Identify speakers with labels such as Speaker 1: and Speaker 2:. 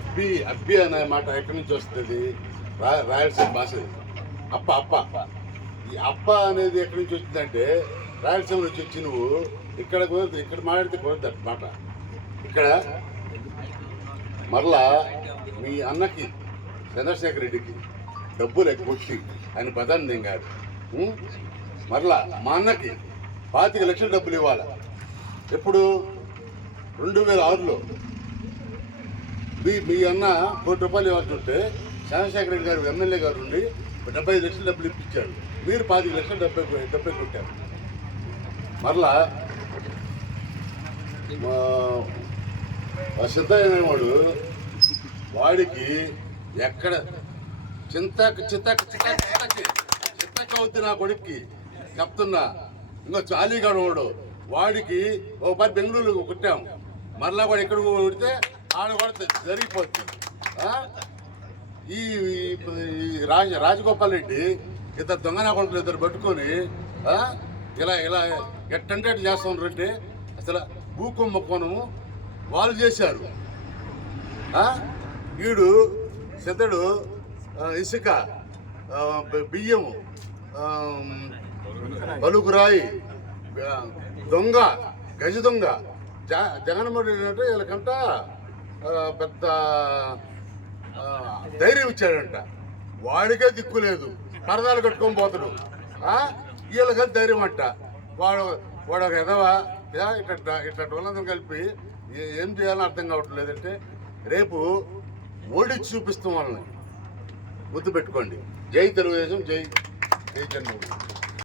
Speaker 1: అబ్బి అబ్బి అనే మాట ఎక్కడి నుంచి వస్తుంది? రా రాయలసీమ భాష. అప్ప అప్ప. ఈ అప్ప అనేది ఎక్కడి నుంచి వచ్చిందంటే రాయలసీమ నుంచి వచ్చి నువ్వు ఇక్కడ కుదరదు ఇక్కడ మాట్లాడితే కుదరదు మాట. ఇక్కడ మరలా మీ అన్నకి చంద్రశేఖర్ రెడ్డికి డబ్బులు ఎగ్గొట్టి ఆయన పదాన్ని నేను కాదు. మరలా మా అన్నకి పాతిక లక్షల డబ్బులు ఇవ్వాలి? ఎప్పుడు? రెండు వేల ఆరులో. మీ మీ అన్న కోటి రూపాయలు ఇవ్వాల్సి ఉంటే చంద్రశేఖర రెడ్డి గారు ఎమ్మెల్యే గారు ఉండి డెబ్బై ఐదు లక్షలు డబ్బులు ఇప్పించారు. మీరు పాతిక లక్షలు డెబ్బై డెబ్బై కొట్టారు. మరలా మా- సిద్ధయ్య అనేవాడు వాడికి ఎక్కడ చింతక చిత్తకు చిత్తకు చిత్తకి వద్దు నా కొడుక్కి. చెప్తున్నా. ఇంకో చాలీగాడు వాడు. వాడికి ఒక పది బెంగళూరు కొట్టాం మరలా వాడు ఎక్కడ కొడితే ఆడ కొడితే జరిగిపోతుంది. ఈ రాజ రాజగోపాల్ రెడ్డి ఇద్దరు దొంగన కొడుకులు ఇద్దరు పట్టుకొని ఇలా ఇలా ఎట్టంటే అట్ట చేస్తా అసలు భూకుంభకోణము వాళ్ళు చేశారు. వీడు సిద్ధుడు ఇసుక బియ్యము ఆ, దొంగ గజ దొంగ జ జగన్మోహన్ రెడ్డి అంటే వీళ్ళకంట పెద్ద ధైర్యం ఇచ్చాడంట. వాడికే దిక్కు లేదు. పరదాలు కట్టుకొని పోతాడు. ఆ? వీళ్ళకి ధైర్యం అంట. వాడు వాడు ఒక ఎదవా యా, ఇట్ట ఇట్లాంటి వాళ్ళందరూ కలిపి ఏం చేయాలో అర్థం కావట్లేదంటే రేపు ఓడించి చూపిస్తాం వాళ్ళని. గుర్తుపెట్టుకోండి జై తెలుగుదేశం జై జై జన్మభూమి